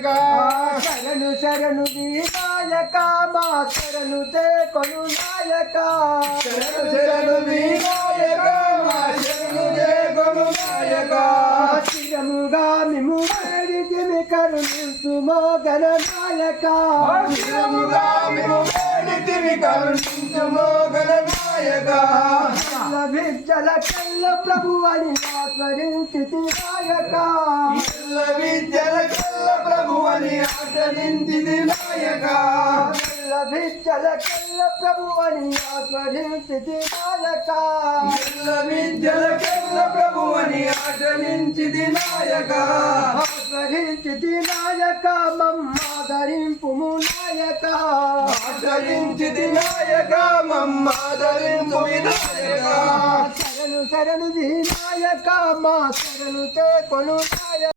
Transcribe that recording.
నాయక శరణు శరణు వినాయక మా శరణు తే కొను నాయక శరణు శరణు వినాయక మా శరణు తే కొను నాయక చిరముగా మిము వేడితిమి కరుణించుమో గణనాయక చిరముగా మిము వేడితిమి కరుణించుమో గణనాయక విద్యల కల్ల ప్రభువని ఆచరించితి నాయక విద్యల కల్ల ప్రభువని ఆచరించితి నాయక విద్యల కల్ల ప్రభువని ఆచరించితి నాయక విద్యల కల్ల ప్రభువని ఆచరించితి నాయక ఆచరించితి నాయక మమ్మాదరింపుము నాయక ఆచరించితి నాయక మమ్మాదరింపు వినాయక శరణు శరణు వినాయక మా శరణు తే కొను నాయక